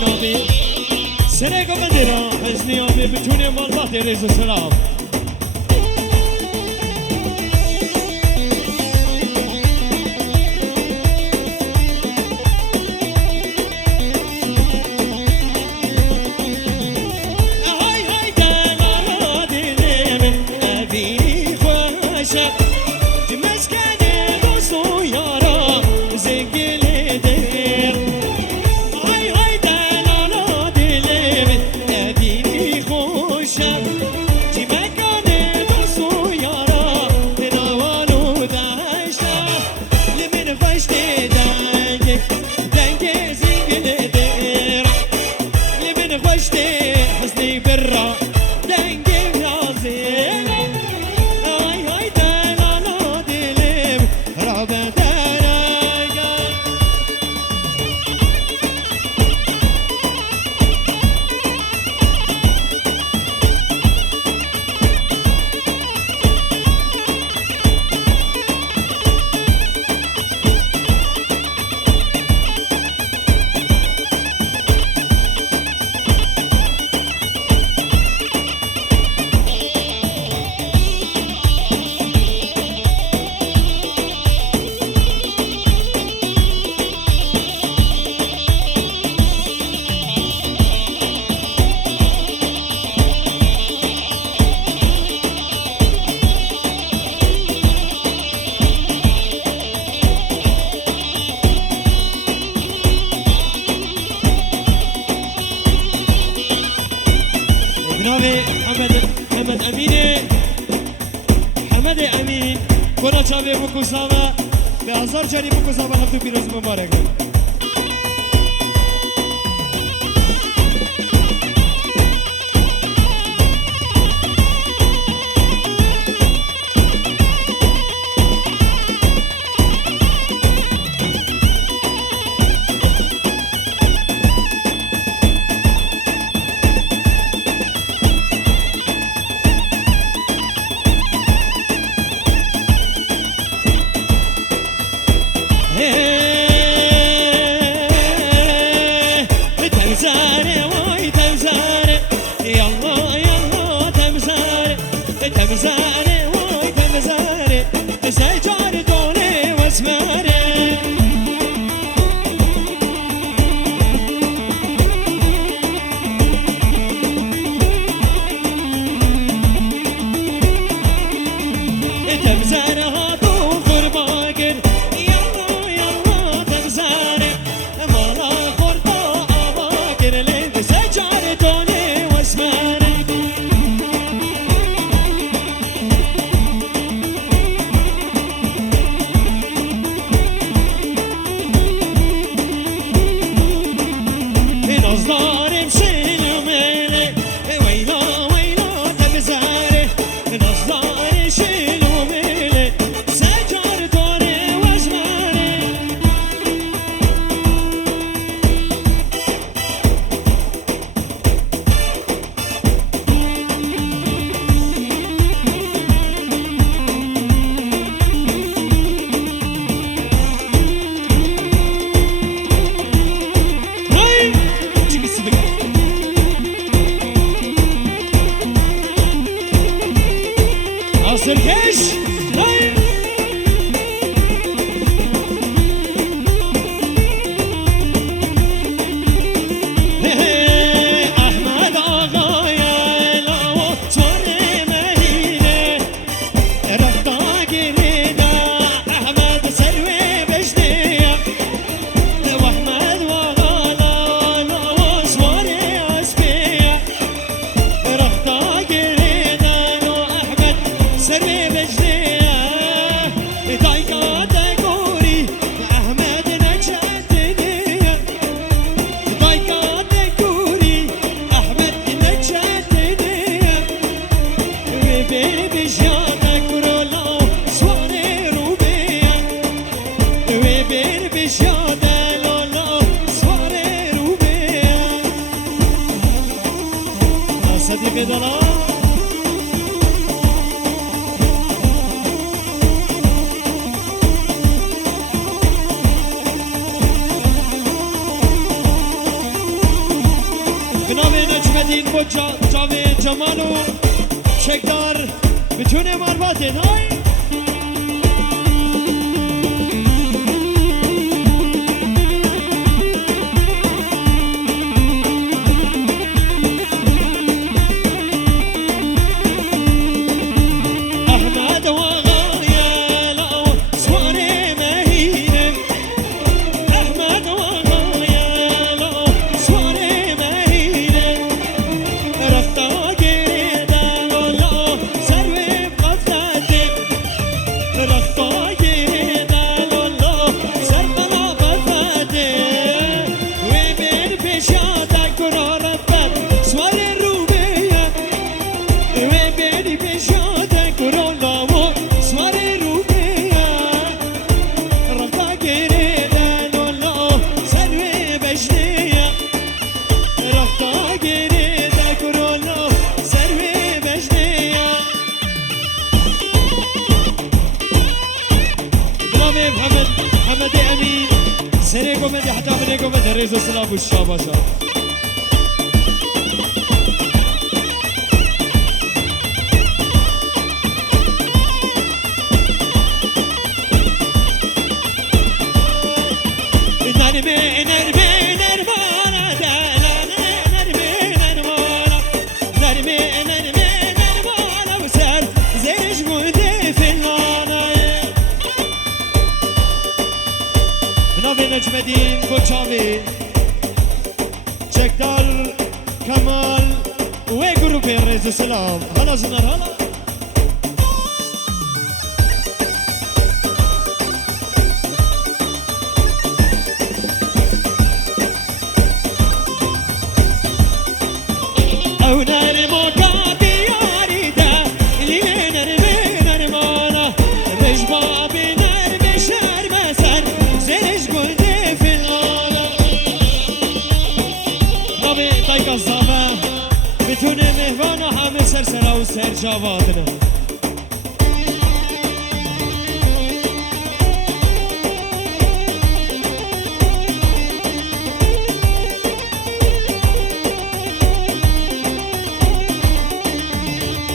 نابی سره که بدیرم حسنی آبی بچونی مال باتی ریز و سلام حمد امینه حمد امین کنا چاوه بکوساوه به هزار جاری بکوساوه هفتو پیروز مبارک جمال و شکدار بتونه مرباطه نای رئيس السلام والشاباشا نجمدین گوچاوی چکدار کمال و گروپ رئیس سلام حالا زنار حالا او نرمو کادی یاری ده لیه نرمه نرمانا رجبابی نرمه شرمسن زرش گل قصابه بتونه مهوان و همه سرسرا و سرجاواتنا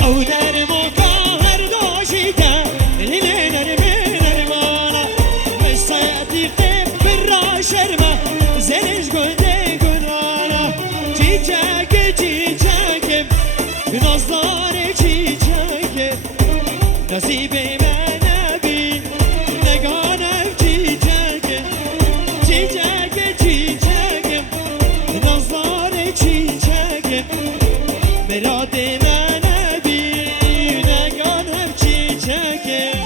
او نرمو کهر داشیده لیله نرمه نرمانا مستیقی بر را شرمه زرش گلده çiçekim nazları çiçekim nasibe bana bir ne ganem çiçekim çiçekim nazları çiçekim merade bana bir ne ganem çiçekim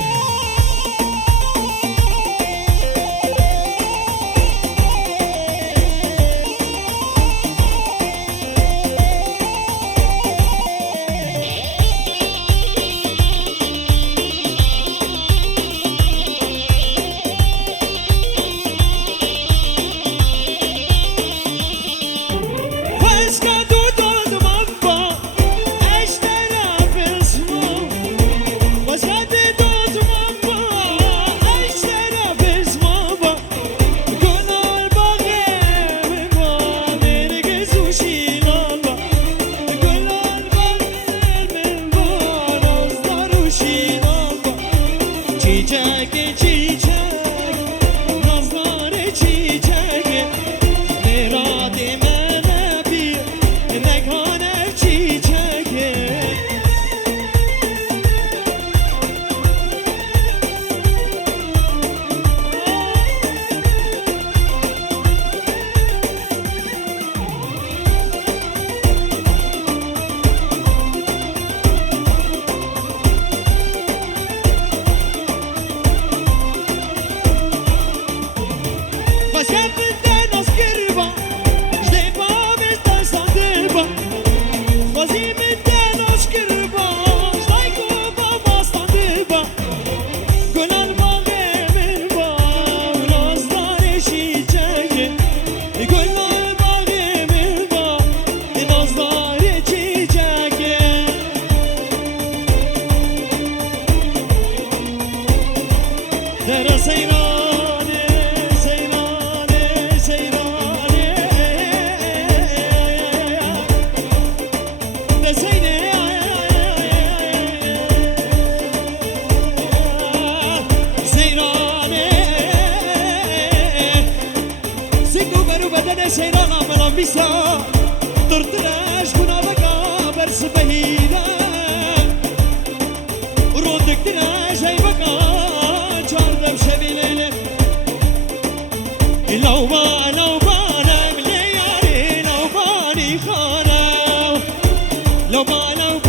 Seyre سيرانا ملان بيسا درتلاش كنا بقى برس بهيدا رودك تلاش هاي بقى جاردم شبي ليلة لو بانك ليالي لو باني خانه لو بانك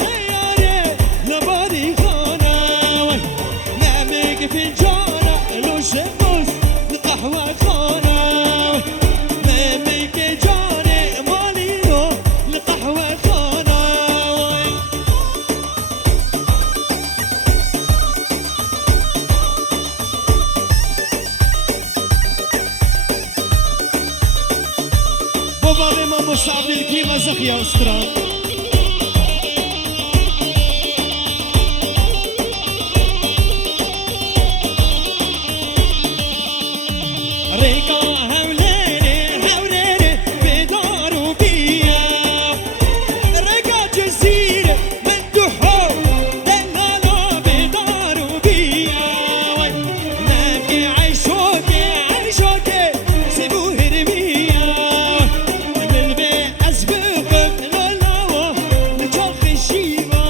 ليالي لو باني خانه نعمك فنجانه لو شمس القهوة خانه نعمك جاني مالي له القهوة خانه بابا ما مستعد الكيمة زخية أستران ريكا هوليني بدارو بيا ريكا جزيرة من دحور دلالو بدارو بيا نبكي عيشوكي سيبوه رميا نلبي أسبق للاوة نجاخ الشيبة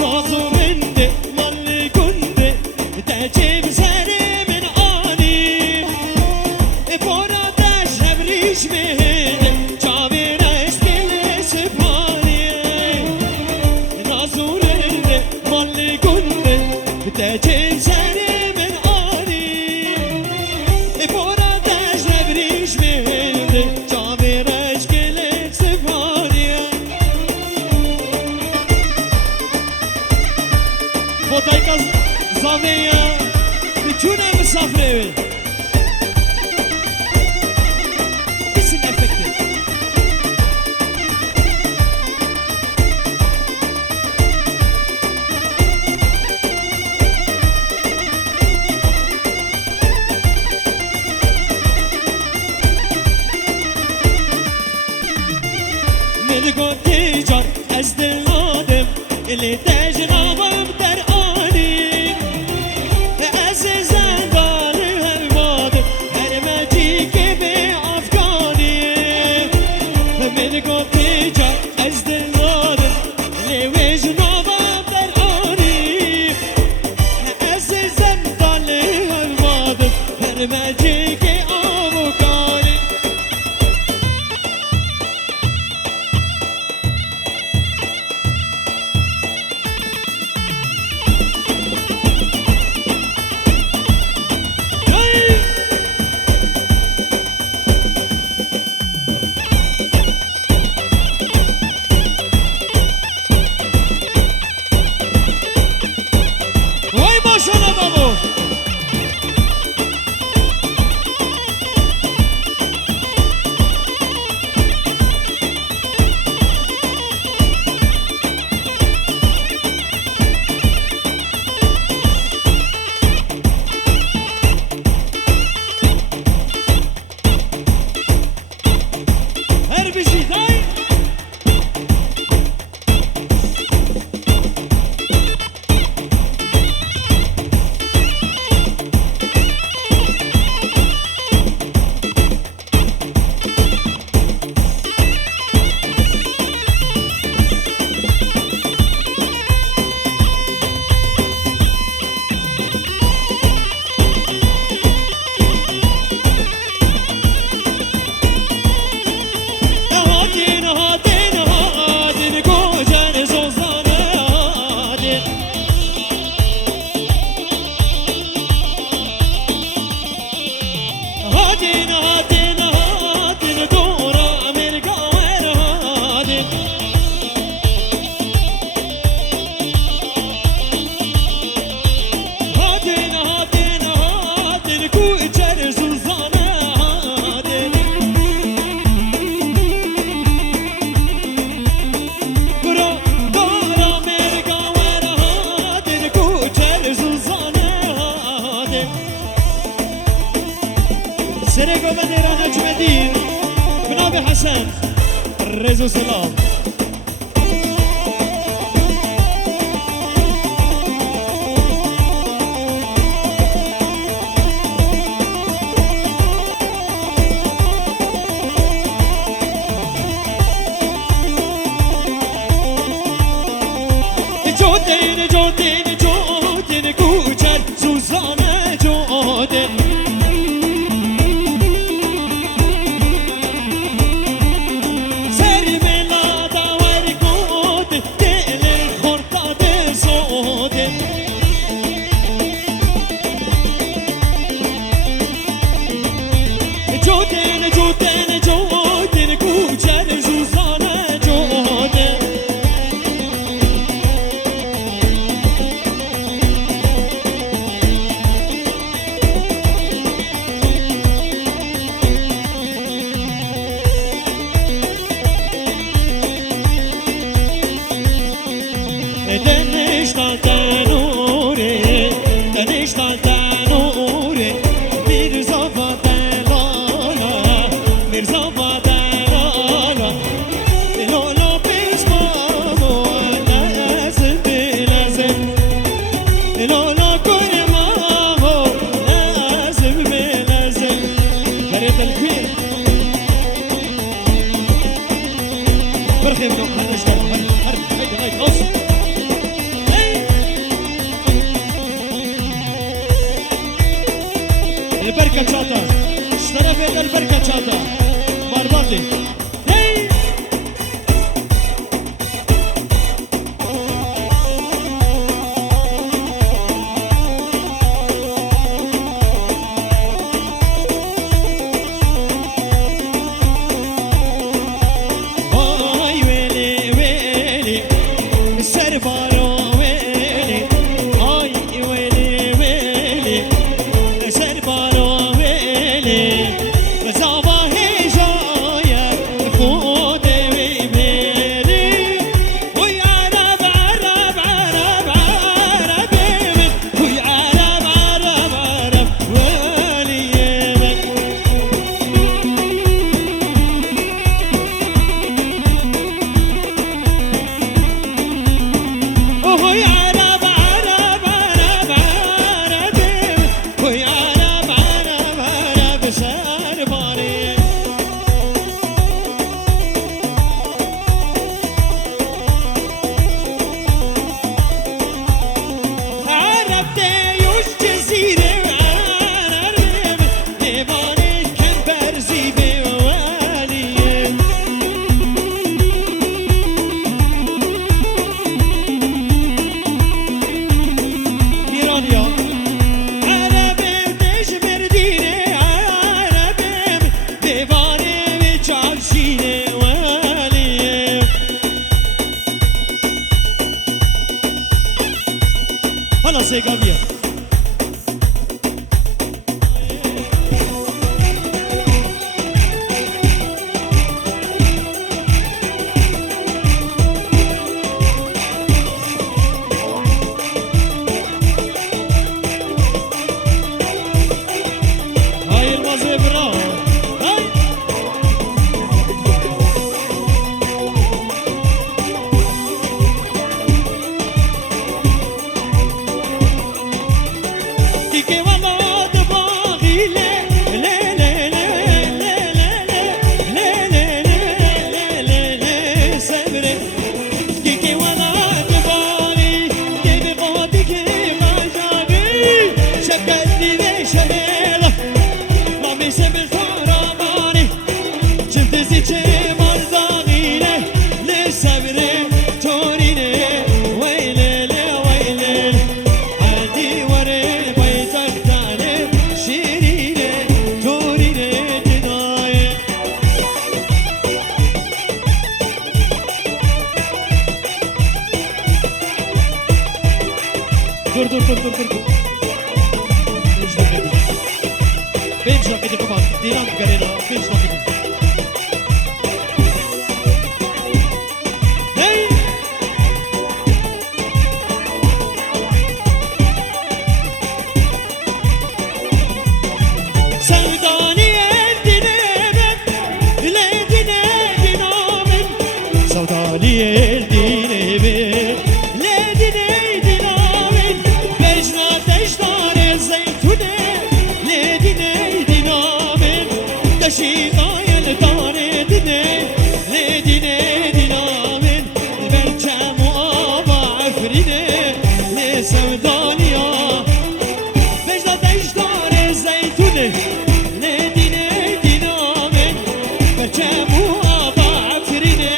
ناظرندي مالي كندي تجيب سري من آني بورا داش بريش مهد جابي رستي سباني ناظرندي مالي كندي تجيب سري من آني بورا داش بريش مهد جابي رستي سباني خدایکا زاویه میتونه مسافره بیسیم افکتی ملگو تیجان از دلادم اللي تجنبم در آنی از زندان هرماد هر مجی که به افغانی من گفتی جا از دلادم اللي وجنبم در آنی از زندان هرماد هر مجی که افغانی وای ماشاءالله بابا هر بیشی دای هادين گوجن زوزانه هادين دورا امريكا وين هادين گوجن زوزانه هادين دورا امريكا وين هادين گوجن زوزانه هادين سرقوا بديرة نجم الدين بن أبي حسن رزو سلام جودين جودين جودين كوچر سوزانه جودين سر ملا داور گود دل خورد زودين جودين جودين جودين كوچر سوزانه جودين Deniştal tenure, deniştal tenure, Mirza Delala, Mirza Delala, Lolo Bismano, lazım lazım, Lolo Kurmano, lazım lazım, Ferit el-Kir, برخي بنو هذا شغل هرب هيدا هيدا اوصل البركة شاطة اشترى في البركة شاطة بارباطي هي هاي ويلي ويلي السربارو ويلي هاي ويلي ويلي السربارو ويلي وزابا هجايا فودي ويلي وي عرب عرب عرب عرب وي عرب عرب عرب ولي وهي عرب عرب عرب عرب وهي عرب عرب عرب سرباري عرب ديوش جزيرة عرب ديواني كمبر زيبي ووالي إيرانيا عربي تجبر ديني عربي ديواني وجعلشيني والي خلاص يا قابية هاي المازي برا هاي تيكي والله دماغي لي لي لي لي لي لي لي لي لي صبري تيكي والله دماغي تبي قوتك غجابي شكلني بشميلة مامي سبل ثراماني شفت زيتي مرضاغيني لصبري توريني ويلي ويلي عندي وري بيتك تاني شيريني توريني جناي دور دور دور دور دور بينش لقيت كمان ديران قرينا بينش لقيت هي سوداني الدنيا لدنا دينامي el dine be le dine dinamin Bejna dejdar zeytune le dine dinamin Deşi gayel dare dine le dine dinamin Belçe muaba afrine le sevdaniya Bejna dejdar zeytune le dine dinamin Belçe muaba afrine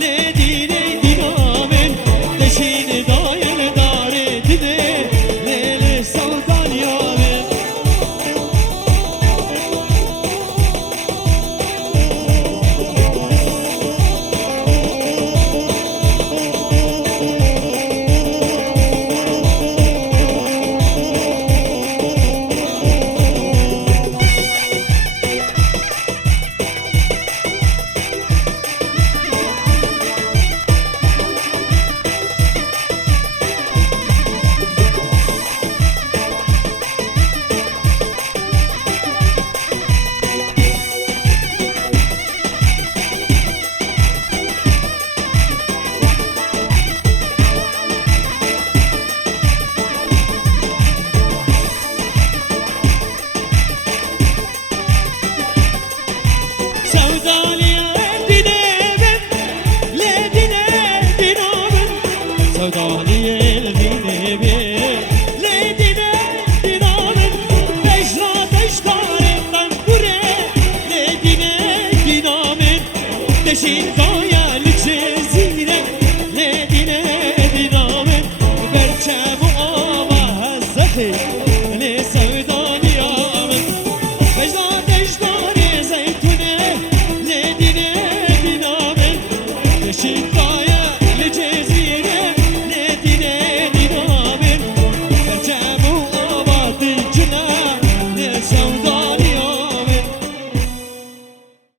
le dine dinamin Deşini dayel dare dine le sevdaniya Sevdaliye dine ben le dine dinamin Sevdaliye dine ben le dine dinamin Bejra deştare ben kure le dine dinamin Deşin